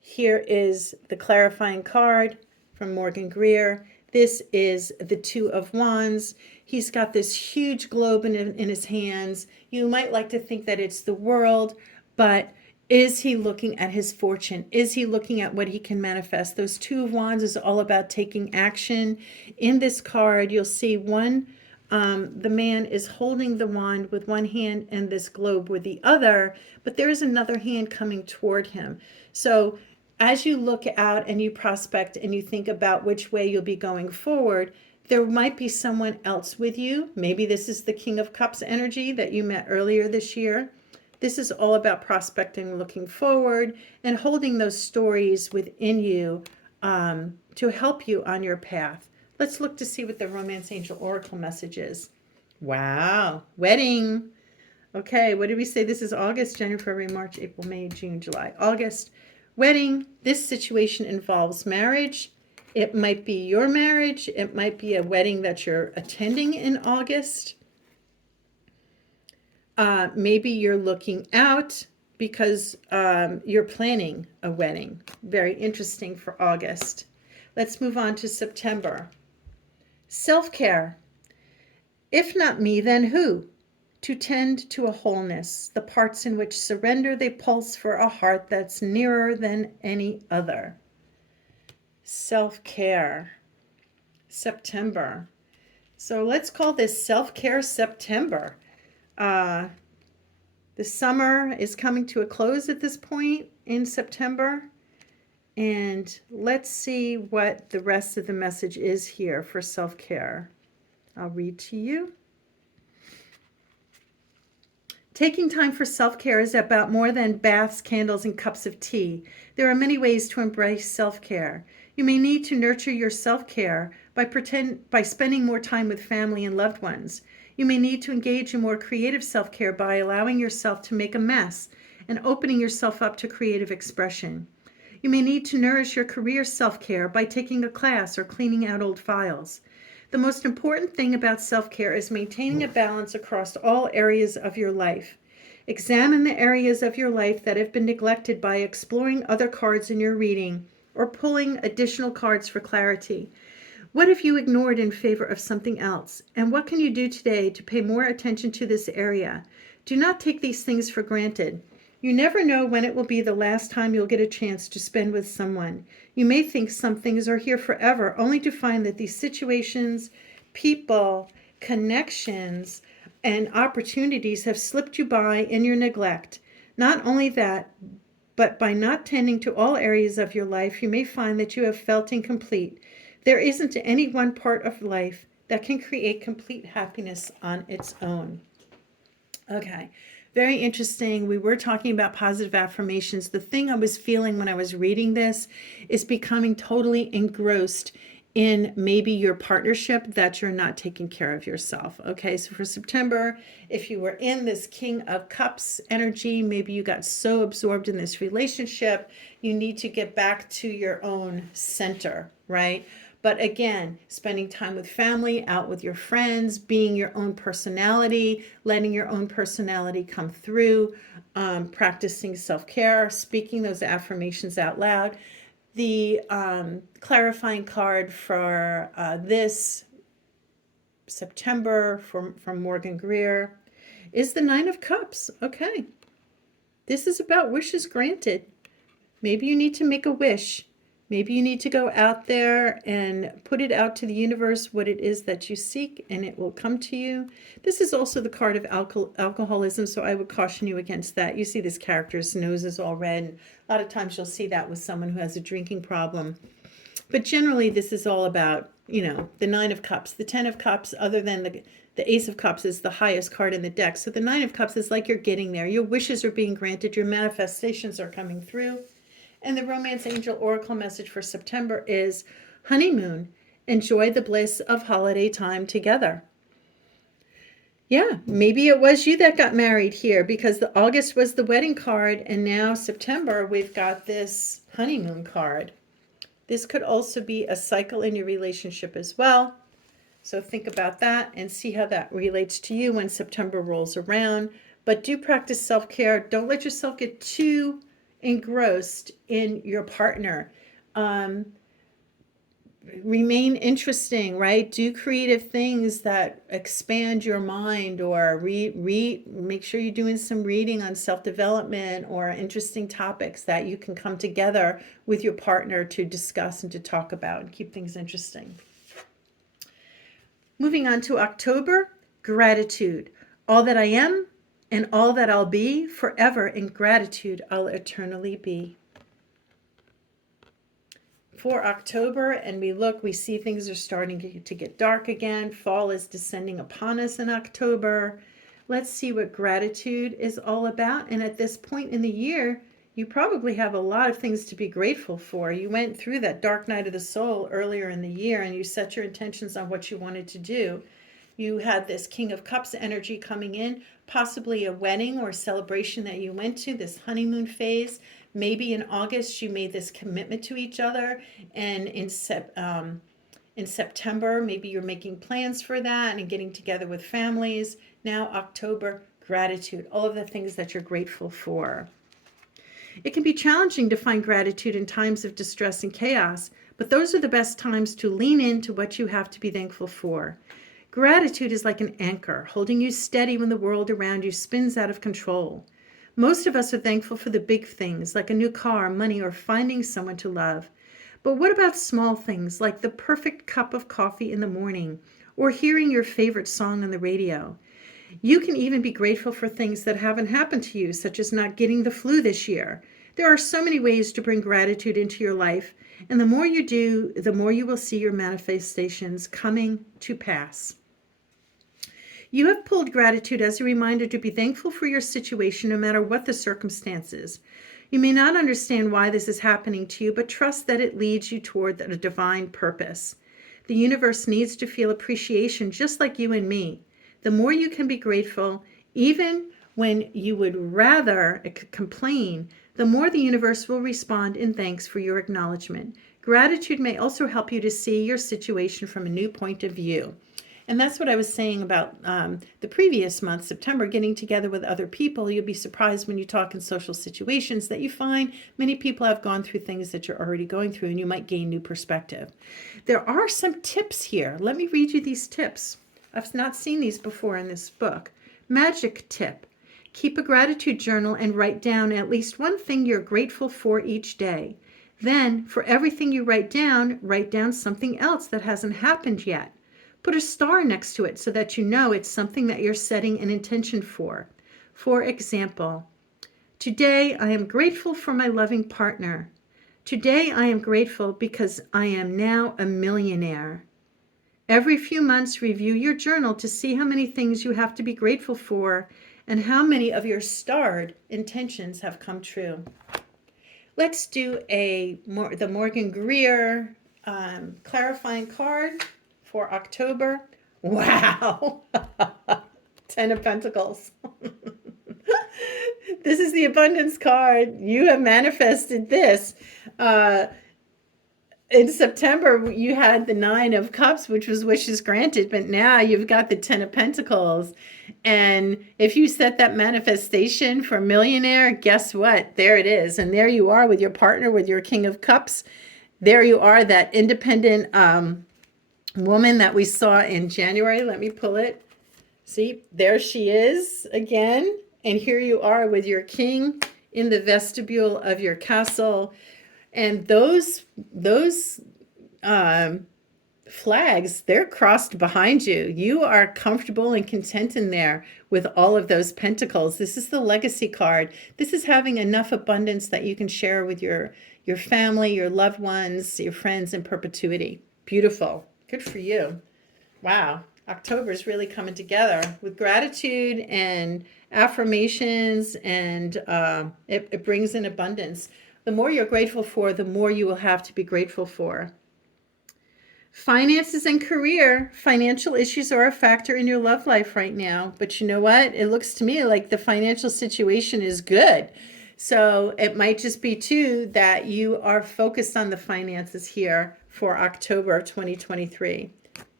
here is the clarifying card from Morgan Greer. This is the Two of Wands. He's got this huge globe in his hands. You might like to think that it's the world, but is he looking at his fortune? Is he looking at what he can manifest? Those Two of Wands is all about taking action. In this card, you'll see the man is holding the wand with one hand and this globe with the other, but there is another hand coming toward him. So as you look out and you prospect and you think about which way you'll be going forward, there might be someone else with you. Maybe this is the King of Cups energy that you met earlier this year. This is all about prospecting, looking forward, and holding those stories within you to help you on your path. Let's look to see what the Romance Angel Oracle message is. Wow, wedding. Okay, what did we say? This is August, January, February, March, April, May, June, July, August. Wedding. This situation involves marriage. It might be your marriage. It might be a wedding that you're attending in August. Maybe you're looking out because you're planning a wedding. Very interesting for August. Let's move on to September. Self-care. If not me, then who? To tend to a wholeness, the parts in which surrender they pulse for a heart that's nearer than any other. Self-care. September. So let's call this Self-Care September. The summer is coming to a close at this point in September. And let's see what the rest of the message is here for self-care. I'll read to you. Taking time for self-care is about more than baths, candles, and cups of tea. There are many ways to embrace self-care. You may need to nurture your self-care by spending more time with family and loved ones. You may need to engage in more creative self-care by allowing yourself to make a mess and opening yourself up to creative expression. You may need to nourish your career self-care by taking a class or cleaning out old files. The most important thing about self-care is maintaining a balance across all areas of your life. Examine the areas of your life that have been neglected by exploring other cards in your reading or pulling additional cards for clarity. What have you ignored in favor of something else? And what can you do today to pay more attention to this area? Do not take these things for granted. You never know when it will be the last time you'll get a chance to spend with someone. You may think some things are here forever, only to find that these situations, people, connections, and opportunities have slipped you by in your neglect. Not only that, but by not tending to all areas of your life, you may find that you have felt incomplete. There isn't any one part of life that can create complete happiness on its own. Okay. Very interesting. We were talking about positive affirmations. The thing I was feeling when I was reading this is becoming totally engrossed in maybe your partnership that you're not taking care of yourself. Okay, so for September, if you were in this King of Cups energy, maybe you got so absorbed in this relationship, you need to get back to your own center, right? But again, spending time with family, out with your friends, being your own personality, letting your own personality come through, practicing self-care, speaking those affirmations out loud. The clarifying card for this September from Morgan Greer is the Nine of Cups. Okay. This is about wishes granted. Maybe you need to make a wish. Maybe you need to go out there and put it out to the universe what it is that you seek, and it will come to you. This is also the card of alcoholism, so I would caution you against that. You see this character's nose is all red, and a lot of times you'll see that with someone who has a drinking problem. But generally, this is all about, the Nine of Cups. The Ten of Cups, other than the Ace of Cups, is the highest card in the deck. So the Nine of Cups is like you're getting there. Your wishes are being granted. Your manifestations are coming through. And the Romance Angel Oracle message for September is honeymoon. Enjoy the bliss of holiday time together. Yeah, maybe it was you that got married here because the August was the wedding card, and now September we've got this honeymoon card. This could also be a cycle in your relationship as well. So think about that and see how that relates to you when September rolls around. But do practice self-care. Don't let yourself get too engrossed in your partner. Remain interesting, right? Do creative things that expand your mind, or make sure you're doing some reading on self-development or interesting topics that you can come together with your partner to discuss and to talk about and keep things interesting. Moving on to October, gratitude. All that I am and all that I'll be, forever in gratitude I'll eternally be. For October, and we see things are starting to get dark again. Fall is descending upon us in October. Let's see what gratitude is all about. And at this point in the year, you probably have a lot of things to be grateful for. You went through that dark night of the soul earlier in the year, and you set your intentions on what you wanted to do. You had this King of Cups energy coming in, possibly a wedding or celebration that you went to, this honeymoon phase. Maybe in August you made this commitment to each other, and in September maybe you're making plans for that and getting together with families. Now October, gratitude, all of the things that you're grateful for. It can be challenging to find gratitude in times of distress and chaos, but those are the best times to lean into what you have to be thankful for. Gratitude is like an anchor, holding you steady when the world around you spins out of control. Most of us are thankful for the big things, like a new car, money, or finding someone to love. But what about small things, like the perfect cup of coffee in the morning, or hearing your favorite song on the radio? You can even be grateful for things that haven't happened to you, such as not getting the flu this year. There are so many ways to bring gratitude into your life, and the more you do, the more you will see your manifestations coming to pass. You have pulled gratitude as a reminder to be thankful for your situation no matter what the circumstances. You may not understand why this is happening to you, but trust that it leads you toward a divine purpose. The universe needs to feel appreciation just like you and me. The more you can be grateful, even when you would rather complain, the more the universe will respond in thanks for your acknowledgement. Gratitude may also help you to see your situation from a new point of view. And that's what I was saying about the previous month, September, getting together with other people. You'll be surprised when you talk in social situations that you find many people have gone through things that you're already going through, and you might gain new perspective. There are some tips here. Let me read you these tips. I've not seen these before in this book. Magic tip. Keep a gratitude journal and write down at least one thing you're grateful for each day. Then, for everything you write down something else that hasn't happened yet. Put a star next to it so that you know it's something that you're setting an intention for. For example, today I am grateful for my loving partner. Today I am grateful because I am now a millionaire. Every few months, review your journal to see how many things you have to be grateful for and how many of your starred intentions have come true. Let's do the Morgan Greer clarifying card for October. Wow. 10 of Pentacles. This is the abundance card. You have manifested this. In September, you had the 9 of Cups, which was wishes granted, but now you've got the 10 of Pentacles. And if you set that manifestation for millionaire, guess what? There it is. And there you are with your partner, with your King of Cups. There you are, that independent woman that we saw in January. Let me pull it. See, there she is again. And here you are with your king in the vestibule of your castle. And those flags, they're crossed behind you. You are comfortable and content in there with all of those pentacles. This is the legacy card. This is having enough abundance that you can share with your family, your loved ones, your friends in perpetuity. Beautiful. Good for you. Wow. October is really coming together with gratitude and affirmations, and it brings in abundance. The more you're grateful for, the more you will have to be grateful for. Finances and career. Financial issues are a factor in your love life right now. But you know what? It looks to me like the financial situation is good. So it might just be too that you are focused on the finances here for October 2023.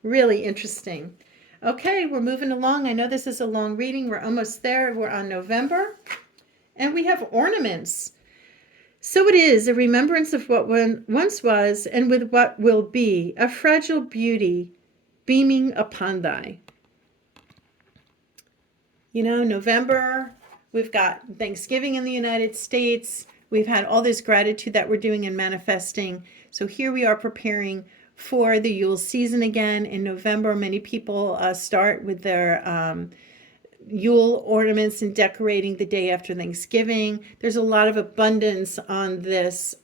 Really interesting. Okay, we're moving along. I know this is a long reading. We're almost there. We're on November. And we have ornaments. So it is a remembrance of what once was and with what will be, a fragile beauty beaming upon thy. You know, November, we've got Thanksgiving in the United States. We've had all this gratitude that we're doing and manifesting. So here we are preparing for the Yule season again. In November, many people start with their Yule ornaments and decorating the day after Thanksgiving. There's a lot of abundance on this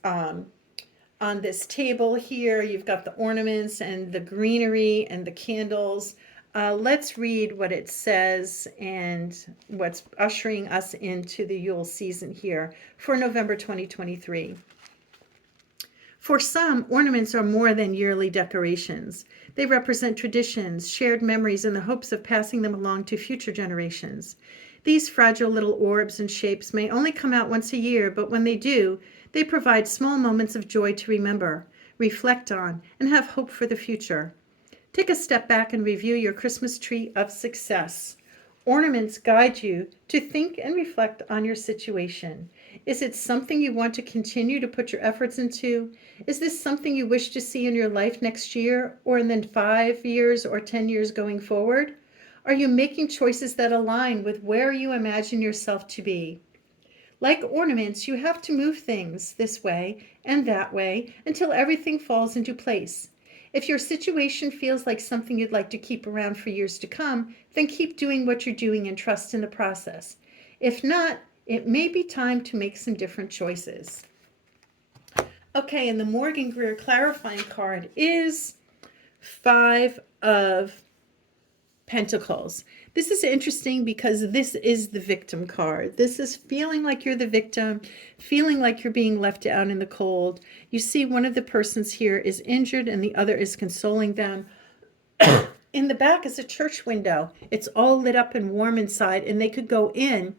table here. You've got the ornaments and the greenery and the candles. Let's read what it says and what's ushering us into the Yule season here for November 2023. For some, ornaments are more than yearly decorations. They represent traditions, shared memories, and the hopes of passing them along to future generations. These fragile little orbs and shapes may only come out once a year, but when they do, they provide small moments of joy to remember, reflect on, and have hope for the future. Take a step back and review your Christmas tree of success. Ornaments guide you to think and reflect on your situation. Is it something you want to continue to put your efforts into? Is this something you wish to see in your life next year or in the 5 years or 10 years going forward? Are you making choices that align with where you imagine yourself to be? Like ornaments, you have to move things this way and that way until everything falls into place. If your situation feels like something you'd like to keep around for years to come, then keep doing what you're doing and trust in the process. If not, it may be time to make some different choices. Okay, and the Morgan Greer clarifying card is 5 of Pentacles. This is interesting because this is the victim card. This is feeling like you're the victim, feeling like you're being left out in the cold. You see one of the persons here is injured and the other is consoling them. In the back is a church window. It's all lit up and warm inside, and they could go in,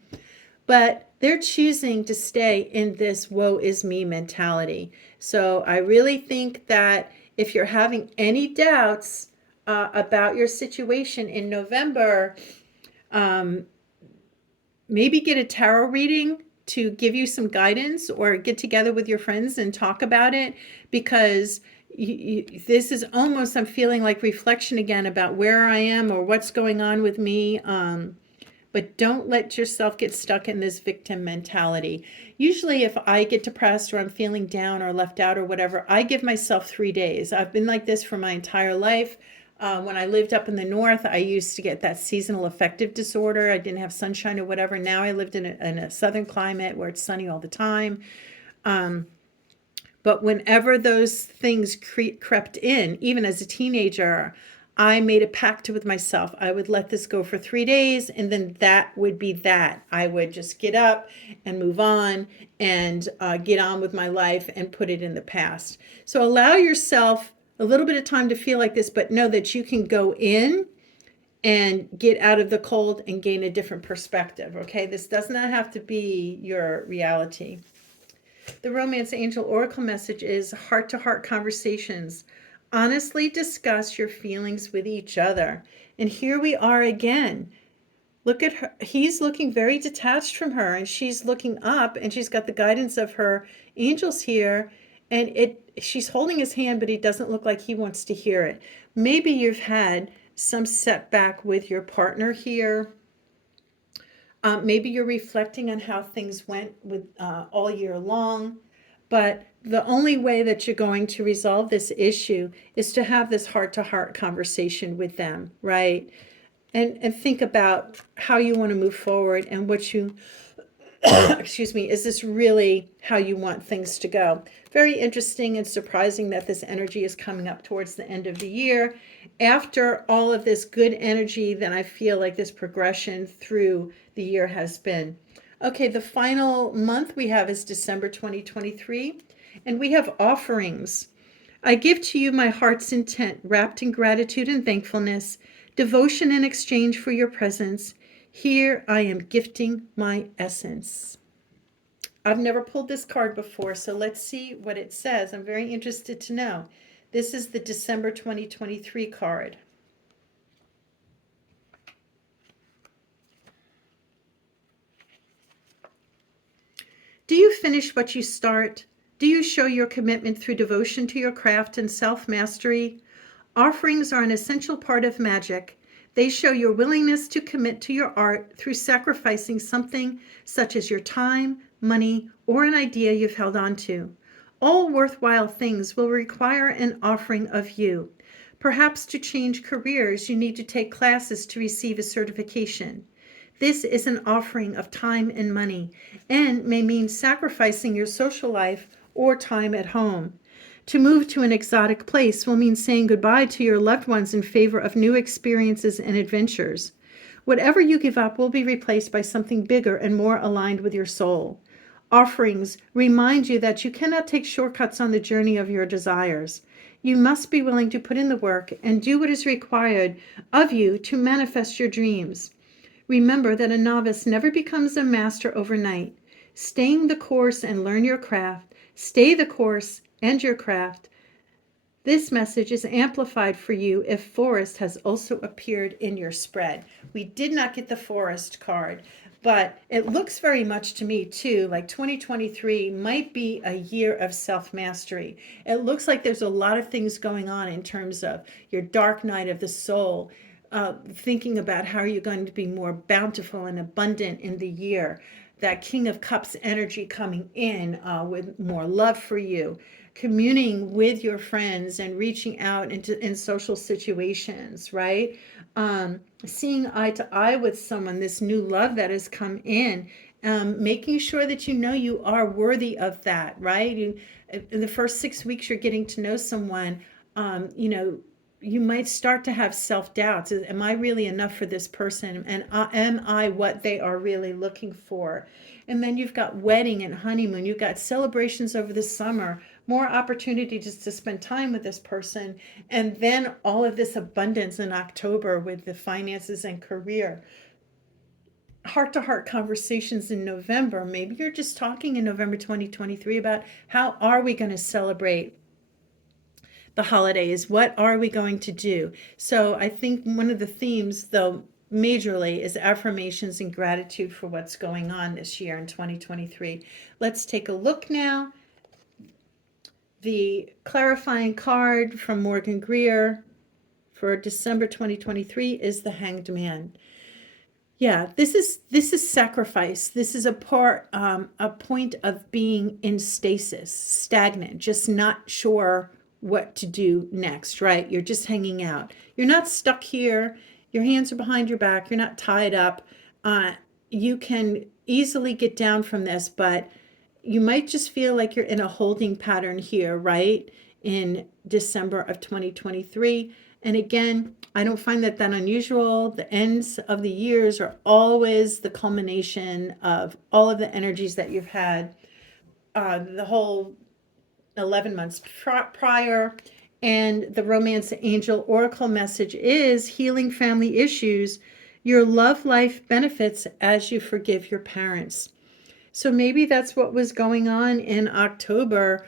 but they're choosing to stay in this woe is me mentality. So I really think that if you're having any doubts about your situation in November, maybe get a tarot reading to give you some guidance, or get together with your friends and talk about it, because this is almost, I'm feeling like reflection again about where I am or what's going on with me. But don't let yourself get stuck in this victim mentality. Usually if I get depressed or I'm feeling down or left out or whatever, I give myself 3 days. I've been like this for my entire life. When I lived up in the north, I used to get that seasonal affective disorder. I didn't have sunshine or whatever. Now I lived in a southern climate where it's sunny all the time. But whenever those things crept in, even as a teenager, I made a pact with myself. I would let this go for 3 days, and then that would be that. I would just get up and move on and get on with my life and put it in the past. So allow yourself a little bit of time to feel like this, but know that you can go in and get out of the cold and gain a different perspective, okay? This does not have to be your reality. The Romance Angel Oracle message is heart-to-heart conversations. Honestly discuss your feelings with each other. And here we are again. Look at her. He's looking very detached from her, and she's looking up, and she's got the guidance of her angels here, and she's holding his hand, but he doesn't look like he wants to hear it. Maybe you've had some setback with your partner here. Maybe you're reflecting on how things went with all year long. But the only way that you're going to resolve this issue is to have this heart-to-heart conversation with them, right? And think about how you want to move forward and what you, excuse me, is this really how you want things to go? Very interesting and surprising that this energy is coming up towards the end of the year. After all of this good energy, then I feel like this progression through the year has been. Okay, the final month we have is December 2023, and we have offerings. I give to you my heart's intent, wrapped in gratitude and thankfulness, devotion in exchange for your presence. Here I am gifting my essence. I've never pulled this card before, so let's see what it says. I'm very interested to know. This is the December 2023 card. finish what you start? Do you show your commitment through devotion to your craft and self-mastery? Offerings are an essential part of magic. They show your willingness to commit to your art through sacrificing something such as your time, money, or an idea you've held on to. All worthwhile things will require an offering of you. Perhaps to change careers, you need to take classes to receive a certification. This is an offering of time and money, and may mean sacrificing your social life or time at home. To move to an exotic place will mean saying goodbye to your loved ones in favor of new experiences and adventures. Whatever you give up will be replaced by something bigger and more aligned with your soul. Offerings remind you that you cannot take shortcuts on the journey of your desires. You must be willing to put in the work and do what is required of you to manifest your dreams. Remember that a novice never becomes a master overnight. Staying the course and learn your craft. Stay the course and your craft. This message is amplified for you if Forest has also appeared in your spread. We did not get the Forest card, but it looks very much to me too like 2023 might be a year of self-mastery. It looks like there's a lot of things going on in terms of your dark night of the soul, thinking about how you're going to be more bountiful and abundant in the year. That King of Cups energy coming in with more love for you, communing with your friends and reaching out in social situations, right? Seeing eye to eye with someone, this new love that has come in, making sure that you know you are worthy of that, right? In the first 6 weeks you're getting to know someone, you might start to have self-doubts. Am I really enough for this person? And am I what they are really looking for? And then you've got wedding and honeymoon. You've got celebrations over the summer, more opportunities to spend time with this person. And then all of this abundance in October with the finances and career. Heart-to-heart conversations in November. Maybe you're just talking in November 2023 about how are we going to celebrate the holidays? What are we going to do? So I think one of the themes, though, majorly is affirmations and gratitude for what's going on this year in 2023. Let's take a look now. The clarifying card from Morgan Greer for December 2023 is the Hanged Man. Yeah, this is sacrifice. This is a point of being in stasis, stagnant, just not sure what to do next, right? You're just hanging out. You're not stuck here. Your hands are behind your back. You're not tied up. You can easily get down from this, but you might just feel like you're in a holding pattern here, right? In December of 2023. And again, I don't find that unusual. The ends of the years are always the culmination of all of the energies that you've had the whole 11 months prior. And the Romance Angel Oracle message is healing family issues. Your love life benefits as you forgive your parents. So maybe that's what was going on in October,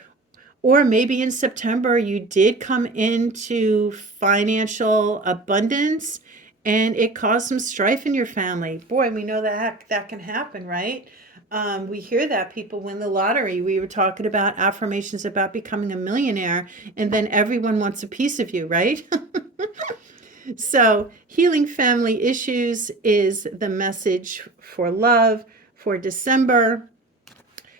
or maybe in September you did come into financial abundance and it caused some strife in your family. Boy, we know that can happen, right? We hear that people win the lottery. We were talking about affirmations about becoming a millionaire, and then everyone wants a piece of you, right? So healing family issues is the message for love for December.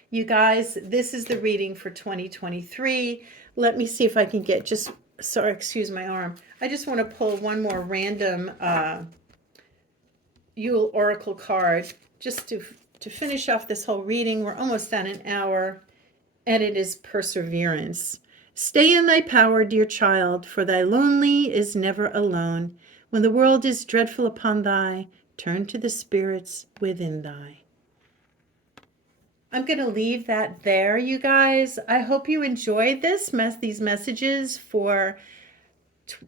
You guys, this is the reading for 2023. Let me see if I can get sorry, excuse my arm. I just want to pull one more random Yule Oracle card just to finish off this whole reading. We're almost at an hour, and it is perseverance. Stay in thy power, dear child, for thy lonely is never alone. When the world is dreadful upon thee, turn to the spirits within thee. I'm going to leave that there, you guys. I hope you enjoyed these messages for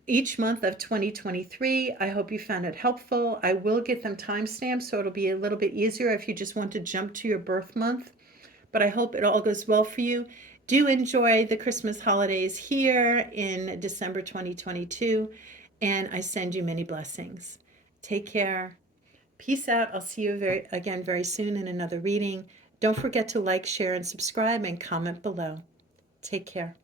each month of 2023. I hope you found it helpful. I will get them timestamped, so it'll be a little bit easier if you just want to jump to your birth month. But I hope it all goes well for you. Do enjoy the Christmas holidays here in December 2022, and I send you many blessings. Take care. Peace out. I'll see you again very soon in another reading. Don't forget to like, share, and subscribe and comment below. Take care.